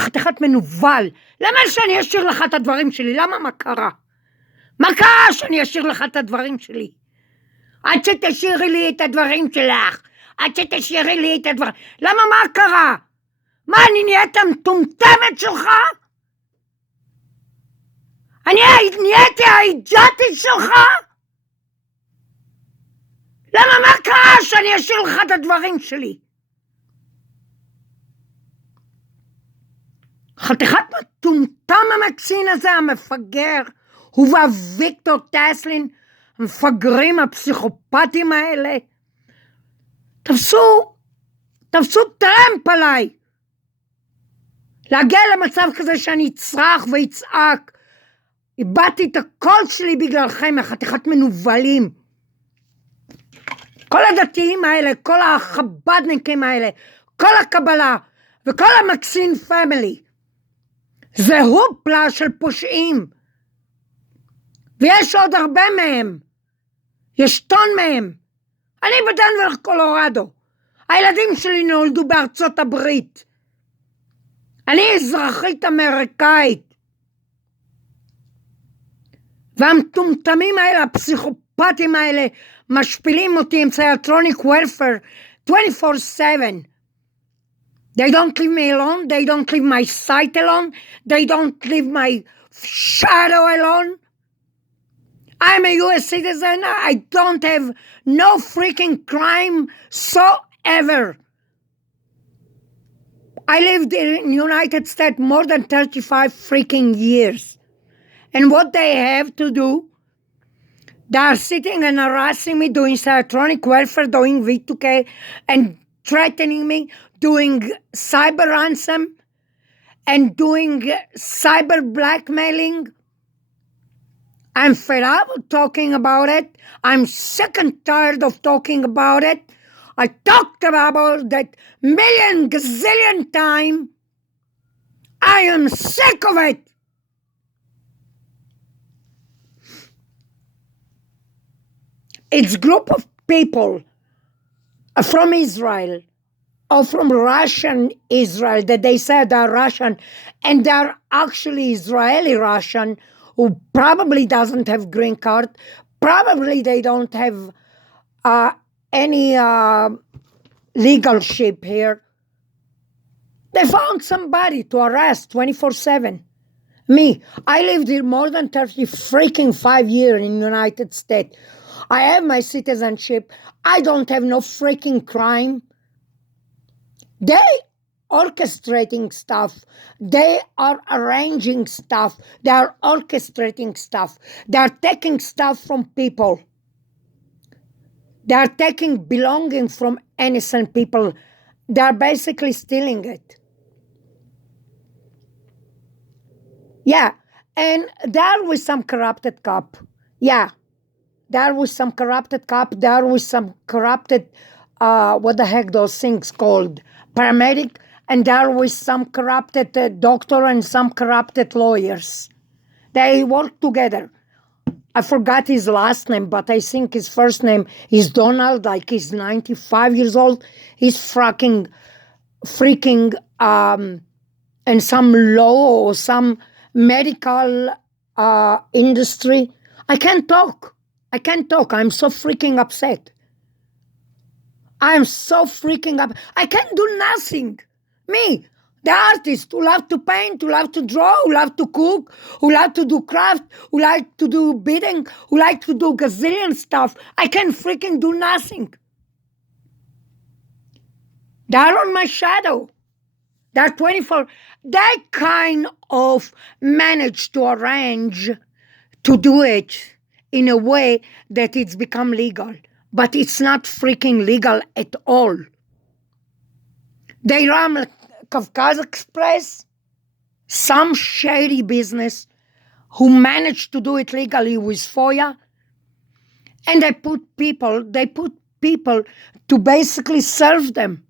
חתיכת מנוול, למה שאני אשאיר לך את הדברים שלי? למה? מה קרה? מה קרה שאני אשאיר לך את הדברים שלי? עד שתשאירי לי את הדברים שלך, עד שתשאירי לי את הדברים. למה? מה קרה? מה, אני נהיית המטומטמת שלך? אני נהייתי האידיוטית שלך? למה? מה קרה שאני אשאיר לך את הדברים שלי? חתיכת מטומטם המקסין הזה, המפגר, הוא והוויקטור טסלין, המפגרים הפסיכופטים האלה, תפסו טרמפ עליי. להגיע למצב כזה שאני אצרח ויצעק, איבדתי את הקול שלי בגללכם, החתיכת מנובלים. כל הדתיים האלה, כל החבדניקים האלה, כל הקבלה, וכל המקסין פמילי, זה הופלה של פושעים. ויש עוד הרבה מהם. יש טון מהם. אני בדנבר, קולורדו. הילדים שלי נולדו בארצות הברית. אני אזרחית אמריקאית. והמטומטמים האלה, הפסיכופטים האלה, משפילים אותי עם psychotronic welfare 24/7. They don't leave me alone. They don't leave my sight alone. They don't leave my shadow alone. I'm a US citizen. I don't have no freaking crime so ever. I lived in the United States more than 35 freaking years. And what they have to do, they are sitting and harassing me, doing psychotronic welfare, doing V2K, and threatening me, doing cyber ransom, and doing cyber blackmailing. I'm fed up of talking about it. I'm sick and tired of talking about it. I talked about that gazillion times. I am sick of it. It's a group of people from Israel or from Russian Israel that they said are Russian, and they're actually Israeli Russian, who probably doesn't have green card, probably they don't have any legalship here. They found somebody to arrest 24/7. Me, I lived here more than 35 years in the United States. I have my citizenship. I don't have no freaking crime. They orchestrating stuff. They are arranging stuff. They are orchestrating stuff. They are taking stuff from people. They are taking belonging from innocent people. They are basically stealing it. Yeah, and there was some corrupted cop. Yeah, there was some corrupted cop. There was some corrupted, what the heck those things called, paramedic. And there was some corrupted doctor and some corrupted lawyers. They worked together. I forgot his last name, but I think his first name is Donald, like he's 95 years old. He's freaking in some law or some medical industry. I can't talk. I'm so freaking upset. I'm so freaking up. I can't do nothing. Me, the artist who love to paint, who love to draw, who love to cook, who like to do craft, who like to do bidding, who like to do gazillion stuff. I can freaking do nothing. They're on my shadow. They're 24. They kind of manage to arrange to do it in a way that it's become legal. But it's not freaking legal at all. They run Kafka Express, some shady business who managed to do it legally with FOIA, and they put people to basically serve them,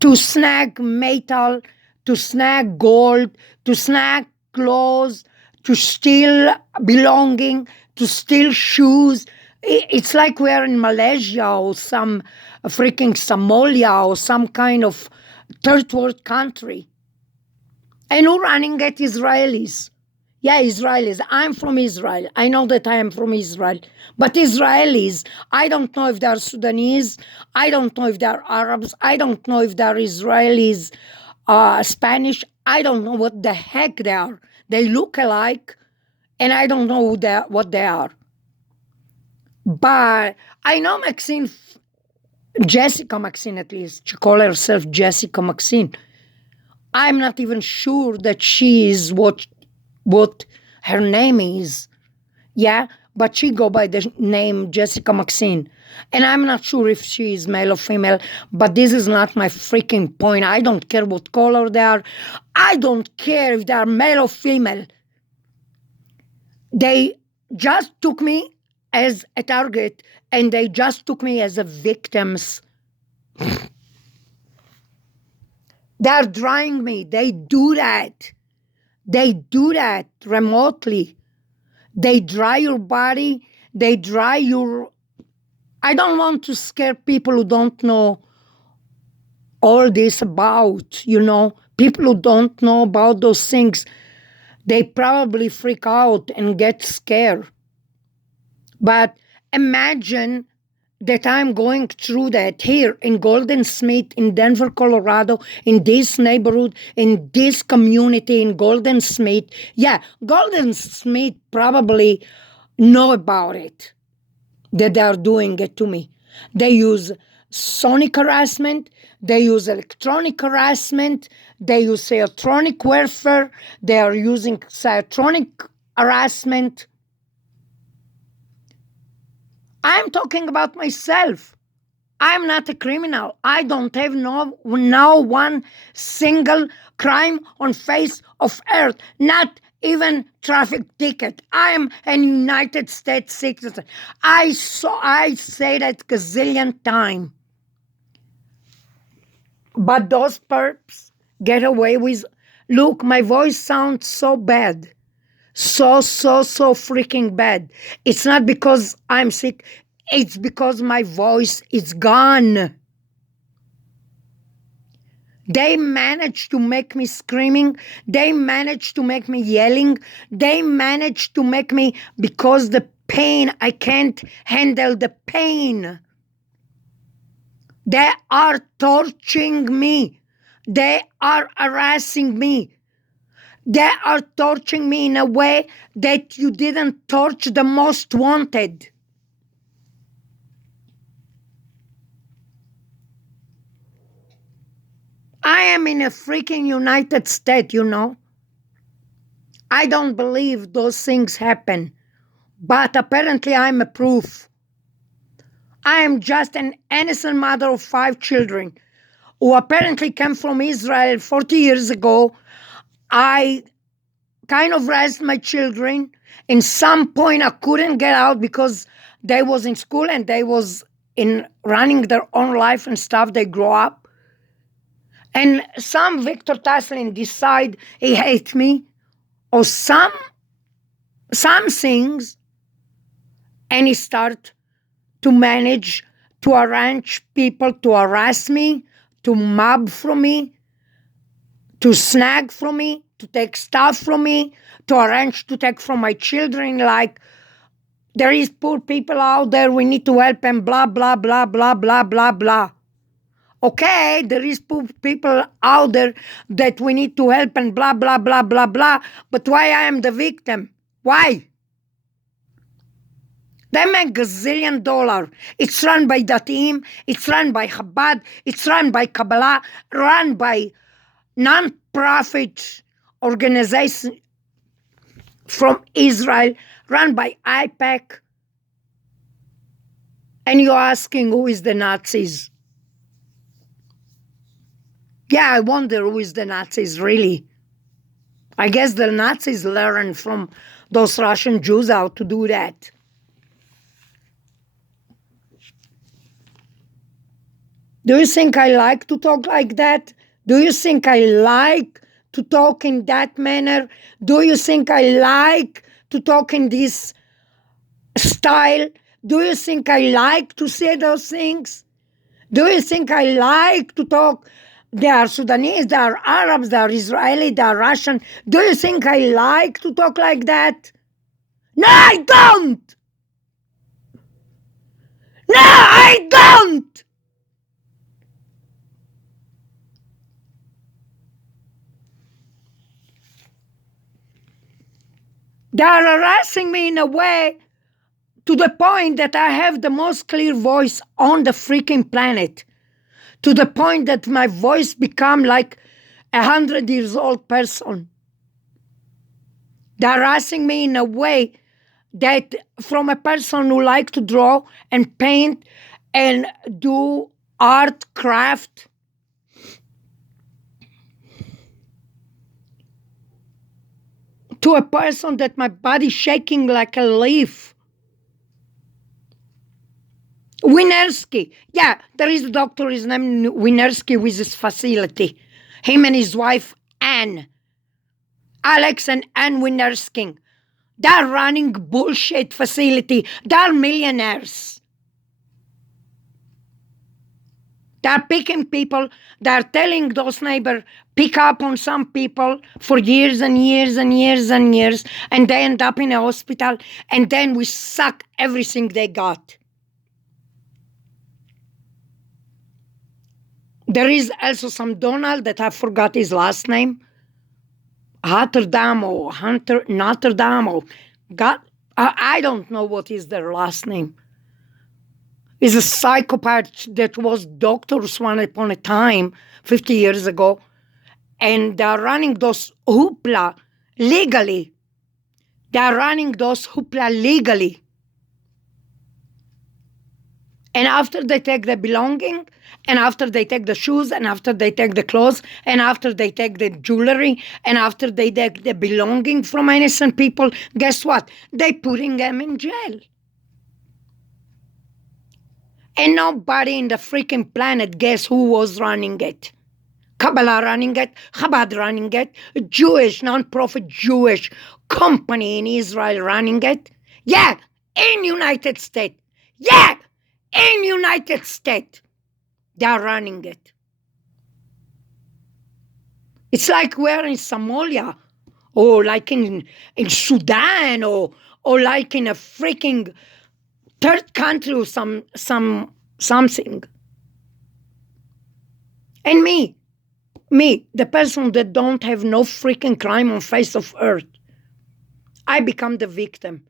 to snag metal, to snag gold, to snag clothes, to steal belonging, to steal shoes. It's like we're in Malaysia or some freaking Somalia or some kind of third world country. And who running at Israelis? Yeah, Israelis. I'm from Israel. I know that I am from Israel. But Israelis, I don't know if they're Sudanese. I don't know if they're Arabs. I don't know if they're Israelis, Spanish. I don't know what the heck they are. They look alike, and I don't know what they are. But I know Maxine, Jessica Maxine at least. She calls herself Jessica Maxine. I'm not even sure that she is what her name is. Yeah, but she go by the name Jessica Maxine. And I'm not sure if she is male or female, but this is not my freaking point. I don't care what color they are. I don't care if they are male or female. They just took me as a target, and they just took me as a victims. They're drying me. They do that. They do that remotely. They dry your body. They dry your... I don't want to scare people who don't know all this about, people who don't know about those things. They probably freak out and get scared. But imagine that I'm going through that here in Golden Smith, in Denver, Colorado, in this neighborhood, in this community in Golden Smith. Yeah, Golden Smith probably know about it, that they are doing it to me. They use sonic harassment, they use electronic harassment, they use electronic warfare, they are using psytronic harassment. I'm talking about myself. I'm not a criminal. I don't have no one single crime on face of earth, not even traffic ticket. I am a United States citizen. I say that gazillion time. But those perps get away with... Look, my voice sounds so bad. So freaking bad. It's not because I'm sick. It's because my voice is gone. They managed to make me screaming. They managed to make me yelling. They managed to make me... because the pain, I can't handle the pain. They are torturing me. They are harassing me. They are torturing me in a way that you didn't torture the most wanted. I am in a freaking United States, I don't believe those things happen. But apparently I'm a proof. I am just an innocent mother of 5 children who apparently came from Israel 40 years ago. I kind of raised my children. In some point, I couldn't get out because they was in school and they was in running their own life and stuff. They grow up. And some Victor Tasselin decide he hates me or some things, and he start to manage to arrange people to harass me, to mob from me, to snag from me, to take stuff from me, to arrange to take from my children, like there is poor people out there, we need to help them, blah, blah, blah, blah, blah, blah, blah. Okay, there is poor people out there that we need to help and blah, blah, blah, blah, blah, but why I am the victim? Why? They make $1 zillion. It's run by the team. It's run by Chabad. It's run by Kabbalah. Run by non-profit organization from Israel. Run by IPAC. And you're asking who is the Nazis? Yeah, I wonder who is the Nazis, really. I guess the Nazis learned from those Russian Jews how to do that. Do you think I like to talk like that? Do you think I like to talk in that manner? Do you think I like to talk in this style? Do you think I like to say those things? Do you think I like to talk They are Sudanese, they are Arabs, they are Israeli, they are Russian. Do you think I like to talk like that? No, I don't! No, I don't! They are harassing me in a way to the point that I have the most clear voice on the freaking planet. To the point that my voice become like 100 years old person. They're harassing me in a way that from a person who like to draw and paint and do art craft, to a person that my body shaking like a leaf. Winerski. Yeah, there is a doctor, his name Winerski, with his facility. Him and his wife, Anne. Alex and Anne Winerski. They're running bullshit facility. They're millionaires. They're picking people. They're telling those neighbors, pick up on some people for years and years and years and years, and they end up in a hospital, and then we suck everything they got. There is also some Donald that I forgot his last name. Rotterdam or Hunter, Notre Dame or God. I don't know what is their last name. Is a psychopath that was doctors one upon a time, 50 years ago, and they're running those hoopla legally. They're running those hoopla legally. And after they take the belonging, and after they take the shoes, and after they take the clothes, and after they take the jewelry, and after they take the belonging from innocent people, guess what? They're putting them in jail. And nobody in the freaking planet guess who was running it. Kabbalah running it, Chabad running it, Jewish, non-profit Jewish company in Israel running it. Yeah, in United States. Yeah, in United States. They are running it. It's like we're in Somalia, or like in Sudan, or like in a freaking third country or something. And me, the person that don't have no freaking crime on face of earth, I become the victim.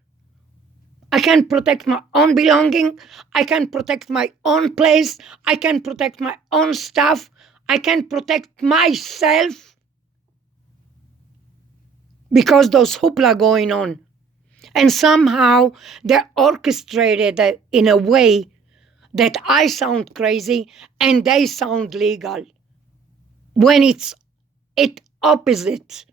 I can protect my own belonging. I can protect my own place. I can protect my own stuff. I can protect myself because those hoopla going on. And somehow they're orchestrated in a way that I sound crazy and they sound legal, when it's opposite.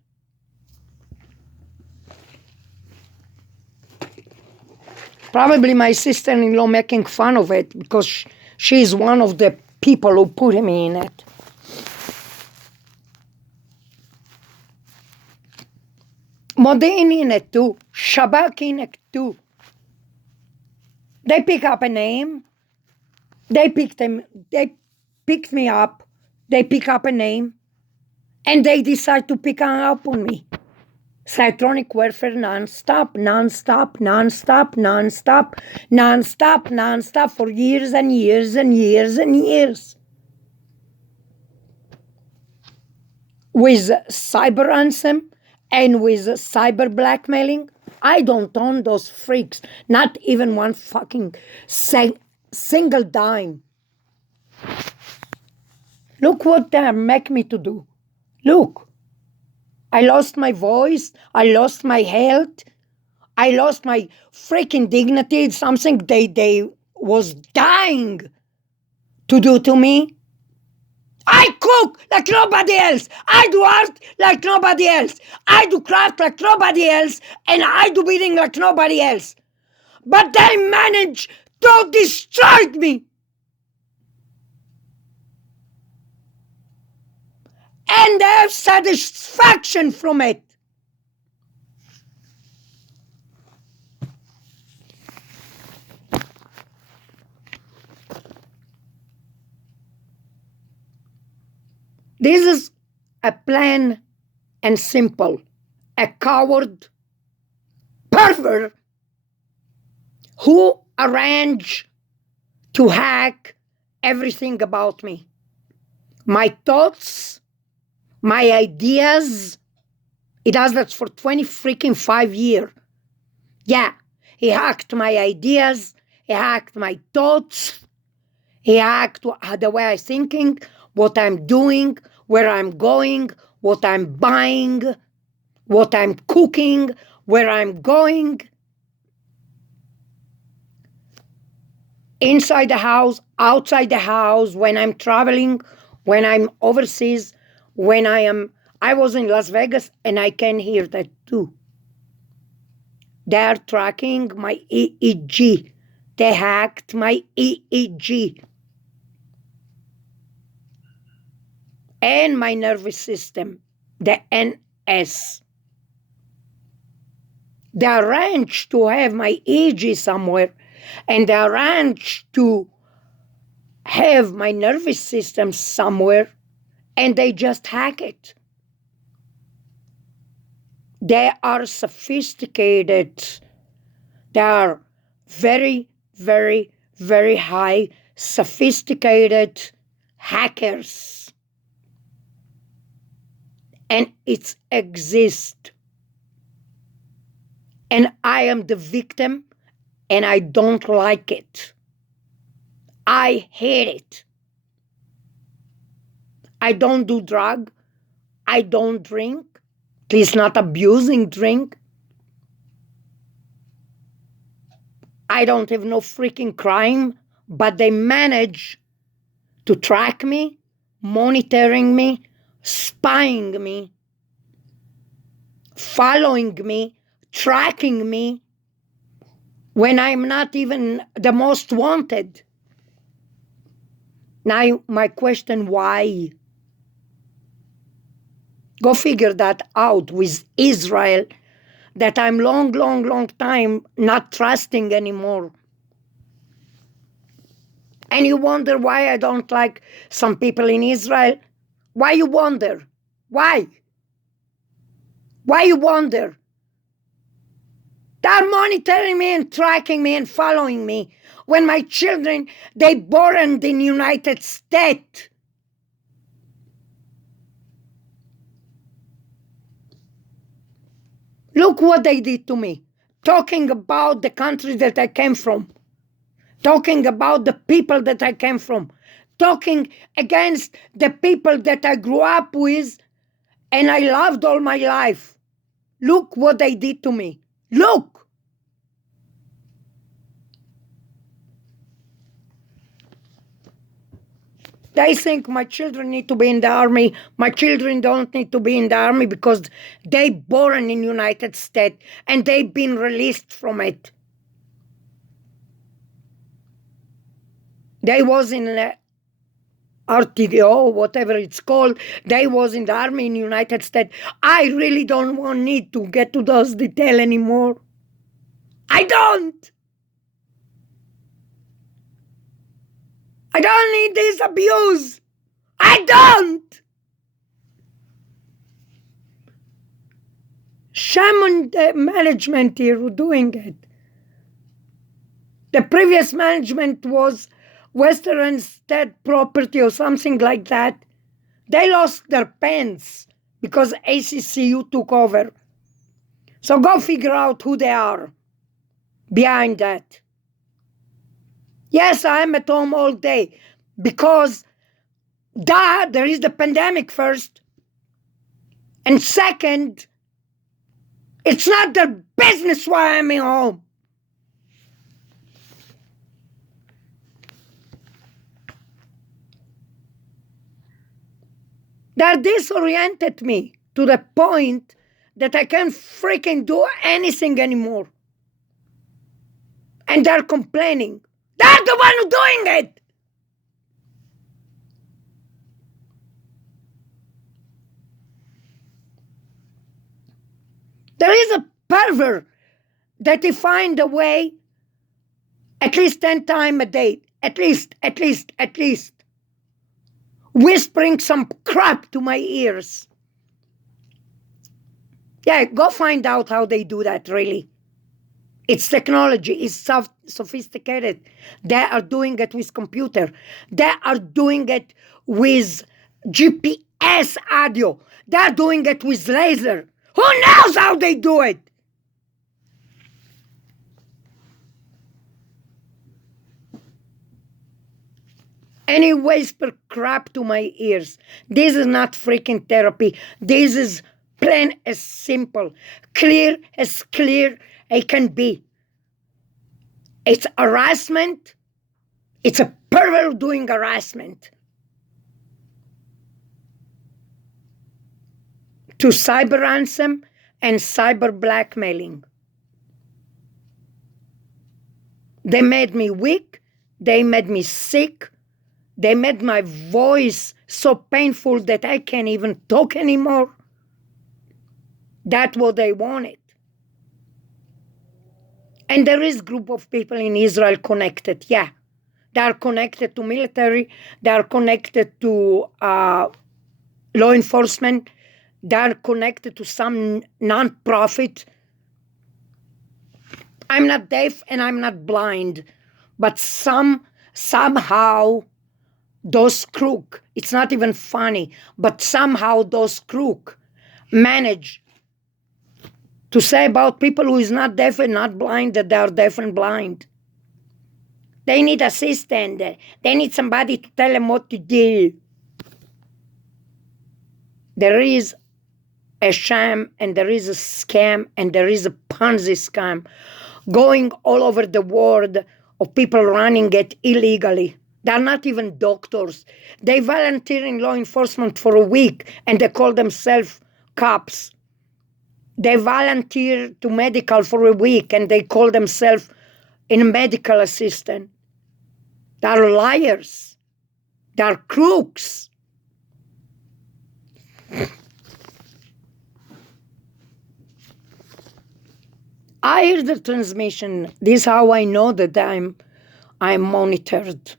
Probably my sister-in-law making fun of it because she's one of the people who put me in it. Modin in it too, Shabak in it too. They pick up a name. They picked me up. They pick up a name, and they decide to pick up on me. Cytronic warfare non-stop, non-stop, non-stop, non-stop, non-stop, non-stop for years and years and years and years. With cyber ransom and with cyber blackmailing, I don't own those freaks, not even one fucking single dime. Look what they make me to do. Look. I lost my voice. I lost my health. I lost my freaking dignity. It's something they was dying to do to me. I cook like nobody else. I do art like nobody else. I do craft like nobody else. And I do bidding like nobody else. But they manage to destroy me. And they have satisfaction from it. This is a plain and simple, a coward pervert who arranged to hack everything about me. My thoughts, my ideas. He does that for 20 freaking 5 years. Yeah, he hacked my ideas, he hacked my thoughts, he hacked the way I'm thinking, what I'm doing, where I'm going, what I'm buying, what I'm cooking, where I'm going. Inside the house, outside the house, when I'm traveling, when I'm overseas, when I was in Las Vegas and I can hear that too. They are tracking my EEG. They hacked my EEG and my nervous system, the NS. They arranged to have my EEG somewhere, and they arranged to have my nervous system somewhere, and they just hack it. They are sophisticated. They are very, very, very high, sophisticated hackers. And it exists. And I am the victim, and I don't like it. I hate it. I don't do drug. I don't drink. At least not abusing drink. I don't have no freaking crime, but they manage to track me, monitoring me, spying me, following me, tracking me when I'm not even the most wanted. Now, my question, why? Go figure that out with Israel, that I'm long time not trusting anymore. And you wonder why I don't like some people in Israel? Why you wonder? Why? Why you wonder? They're monitoring me and tracking me and following me when my children, they born in the United States. Look what they did to me. Talking about the country that I came from. Talking about the people that I came from. Talking against the people that I grew up with and I loved all my life. Look what they did to me. Look. They think my children need to be in the army. My children don't need to be in the army because they born in the United States and they've been released from it. They was in RTO, whatever it's called. They was in the army in the United States. I really don't need to get to those details anymore. I don't. I don't need this abuse. I don't. Shame on the management here who doing it. The previous management was Western State Property or something like that. They lost their pens because ACCU took over. So go figure out who they are behind that. Yes, I am at home all day because there is the pandemic first. And second, it's not their business why I'm at home. That disoriented me to the point that I can't freaking do anything anymore. And they're complaining. They're the one who's doing it. There is a pervert that he find a way at least 10 times a day. At least. whispering some crap to my ears. Yeah, go find out how they do that, really. It's technology. It's sophisticated. They are doing it with computer. They are doing it with GPS audio. They are doing it with laser. Who knows how they do it? And he whisper crap to my ears. This is not freaking therapy. This is plain as simple, clear as it can be. It's harassment. It's a pervert doing harassment to cyber ransom and cyber blackmailing. They made me weak. They made me sick. They made my voice so painful that I can't even talk anymore. That's what they wanted. And there is a group of people in Israel connected, yeah. They are connected to military. They are connected to law enforcement. They are connected to some non-profit. I'm not deaf and I'm not blind, but somehow those crook, it's not even funny, but somehow those crook manage to say about people who is not deaf and not blind that they are deaf and blind. They need assistance. They need somebody to tell them what to do. There is a sham and there is a scam and there is a Ponzi scam going all over the world of people running it illegally. They're not even doctors. They volunteer in law enforcement for a week and they call themselves cops. They volunteer to medical for a week and they call themselves a medical assistant. They're liars. They're crooks. I hear the transmission. This is how I know that I'm monitored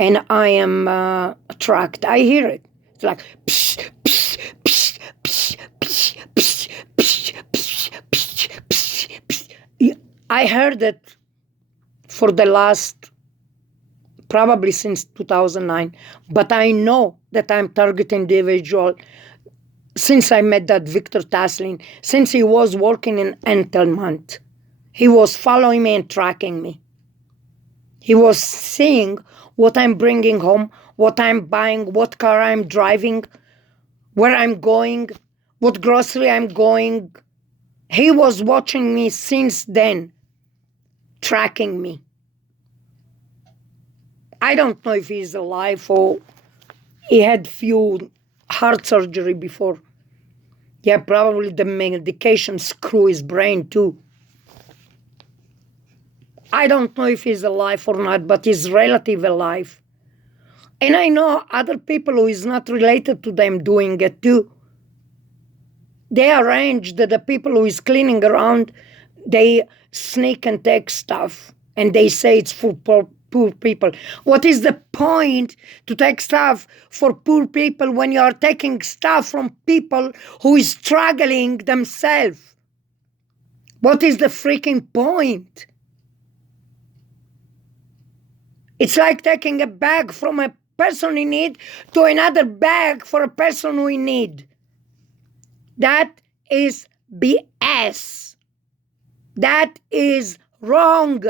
and I am tracked. I hear it. It's like psh, psh, psh, psh, psh, psh, psh, psh, psh, psh, psh. I heard it for the last, probably since 2009, but I know that I'm targeting the individual since I met that Victor Taslin, since he was working in Entelmont. He was following me and tracking me. He was seeing what I'm bringing home, what I'm buying, what car I'm driving, where I'm going, what grocery I'm going. He was watching me since then, tracking me. I don't know if he's alive or he had few heart surgery before. Yeah, probably the medication screw his brain too. I don't know if he's alive or not, but he's relative alive. And I know other people who is not related to them doing it too. They arrange that the people who is cleaning around, they sneak and take stuff. And they say it's for poor people. What is the point to take stuff for poor people when you are taking stuff from people who is struggling themselves? What is the freaking point? It's like taking a bag from a person in need to another bag for a person who in need. That is BS. That is wrong.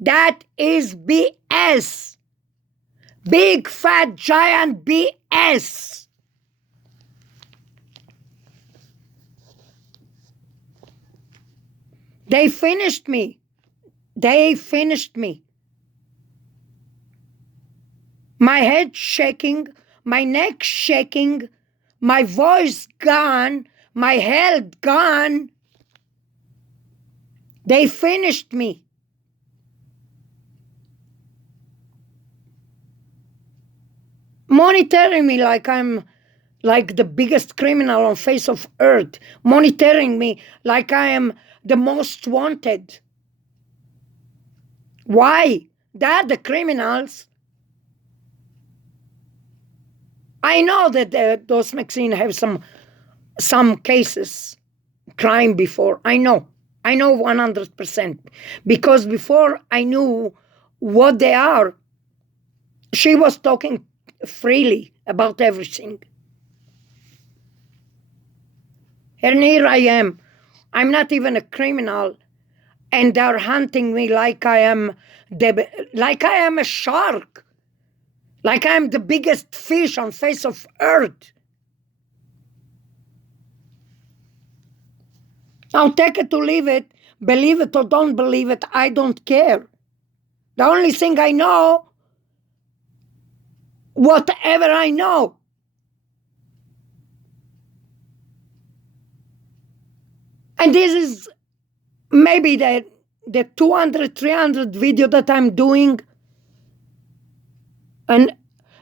That is BS. Big, fat, giant BS. They finished me. They finished me. My head shaking, my neck shaking, my voice gone, my health gone. They finished me. Monitoring me like I'm like the biggest criminal on face of earth. Monitoring me like I am the most wanted. Why? They're the criminals. I know that those Mexican have some cases, crime before. I know 100%, because before I knew what they are, she was talking freely about everything. And here I am. I'm not even a criminal, and they're hunting me like I am a shark, like I am the biggest fish on face of earth. Now take it or leave it, believe it or don't believe it, I don't care. The only thing I know, whatever I know, and this is maybe the 200, 300 video that I'm doing, and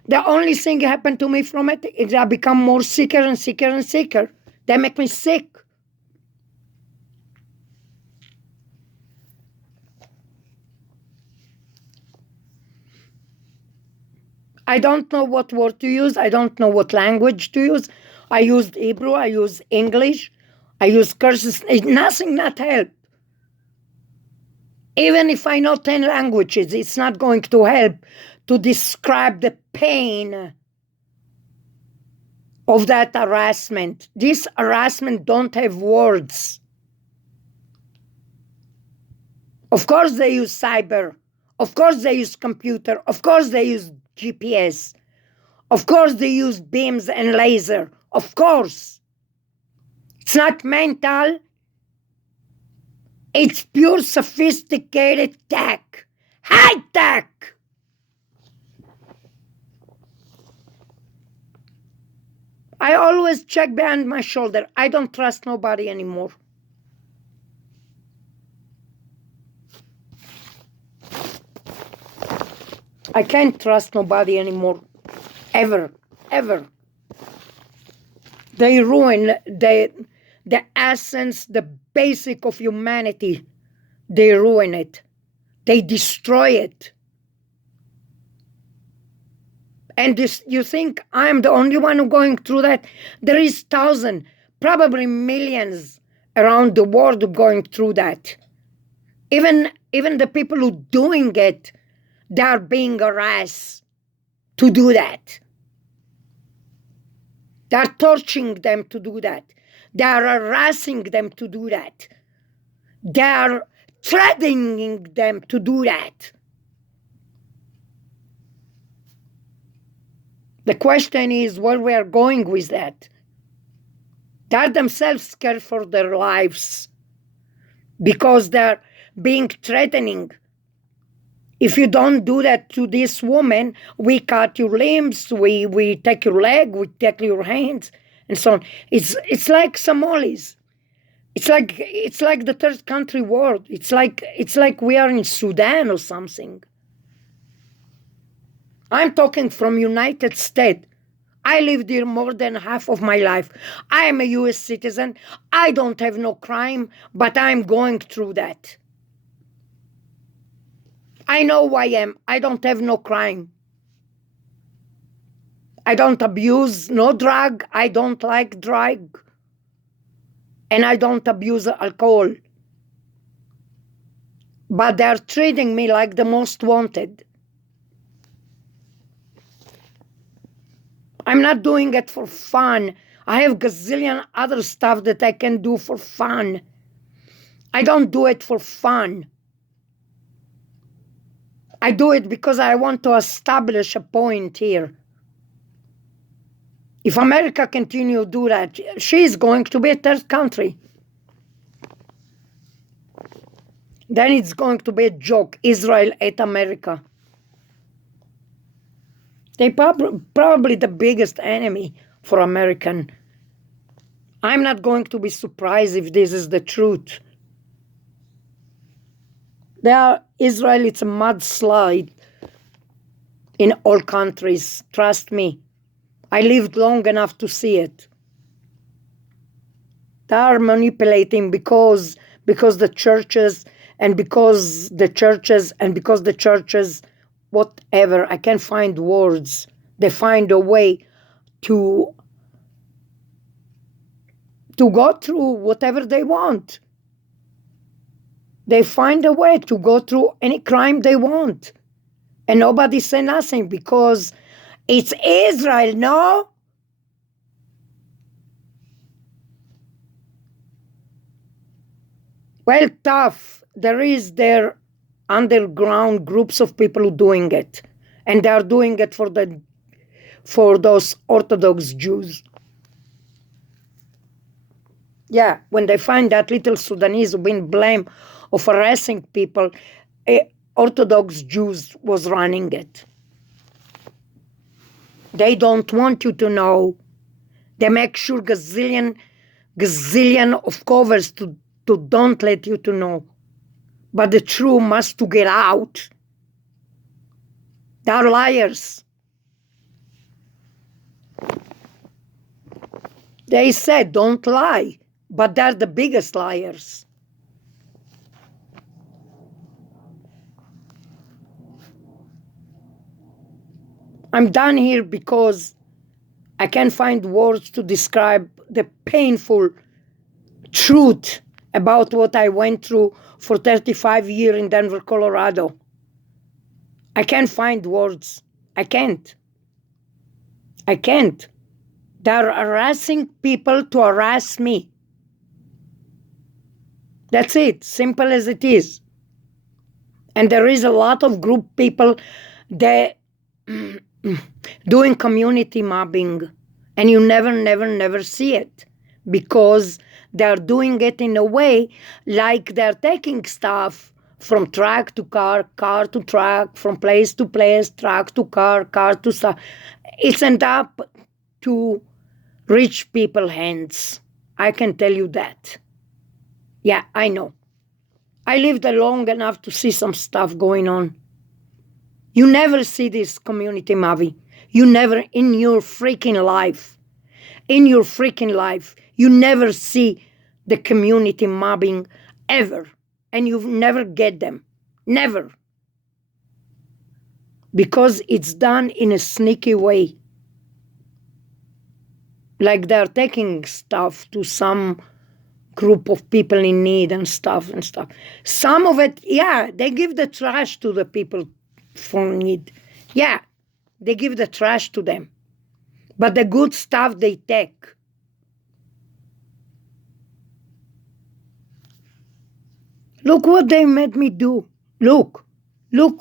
the only thing happened to me from it is I become more sicker and sicker and sicker. They make me sick. I don't know what word to use. I don't know what language to use. I used Hebrew. I used English. I used curses. Nothing not help. Even if I know 10 languages, it's not going to help to describe the pain of that harassment. This harassment don't have words. Of course they use cyber. Of course they use computer. Of course they use GPS. Of course they use beams and laser. Of course. It's not mental. It's pure sophisticated tech. High tech. I always check behind my shoulder. I don't trust nobody anymore. I can't trust nobody anymore. Ever. They ruin the essence, the basic of humanity. They ruin it. They destroy it. And you think I'm the only one who's going through that? There is thousands, probably millions around the world going through that. Even the people who are doing it, they are being harassed to do that. They are torturing them to do that. They are harassing them to do that. They are threatening them to do that. The question is where we are going with that. They are themselves scared for their lives because they're being threatening. If you don't do that to this woman, we cut your limbs, we take your leg, we take your hands, and so on. It's like Somalis. It's like the third country world. It's like we are in Sudan or something. I'm talking from United States. I lived here more than half of my life. I am a US citizen. I don't have no crime, but I'm going through that. I know who I am. I don't have no crime. I don't abuse no drug. I don't like drug. And I don't abuse alcohol. But they're treating me like the most wanted. I'm not doing it for fun. I have gazillion other stuff that I can do for fun. I don't do it for fun. I do it because I want to establish a point here. If America continue to do that, she's going to be a third country. Then it's going to be a joke. Israel ate America. They probably the biggest enemy for American. I'm not going to be surprised if this is the truth. Israel, it's a mudslide in all countries. Trust me. I lived long enough to see it. They are manipulating because the churches and because the churches, whatever, I can't find words. They find a way to go through whatever they want. They find a way to go through any crime they want. And nobody say nothing because it's Israel, no? Well, tough. There is there underground groups of people who doing it. And they are doing it for those Orthodox Jews. Yeah, when they find that little Sudanese who been blamed of harassing people, Orthodox Jews was running it. They don't want you to know. They make sure gazillion of covers to don't let you to know. But the truth must to get out. They are liars. They said don't lie, but they're the biggest liars. I'm done here because I can't find words to describe the painful truth about what I went through for 35 years in Denver, Colorado. I can't find words. I can't. They're harassing people to harass me. That's it, simple as it is. And there is a lot of group people that doing community mobbing, and you never see it because they're doing it in a way like they're taking stuff from truck to car, car to truck, from place to place, truck to car, car to stuff. It's end up to rich people's hands. I can tell you that. Yeah, I know. I lived long enough to see some stuff going on. You never see this community mobbing. You never in your freaking life. You never see the community mobbing ever. And you never get them. Never. Because it's done in a sneaky way. Like they're taking stuff to some group of people in need and stuff. Some of it, yeah, they give the trash to the people for need. Yeah, they give the trash to them. But the good stuff they take. Look what they made me do. Look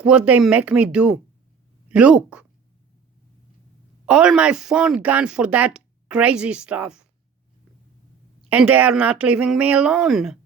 what they make me do. Look. All my phone gone for that crazy stuff. And they are not leaving me alone.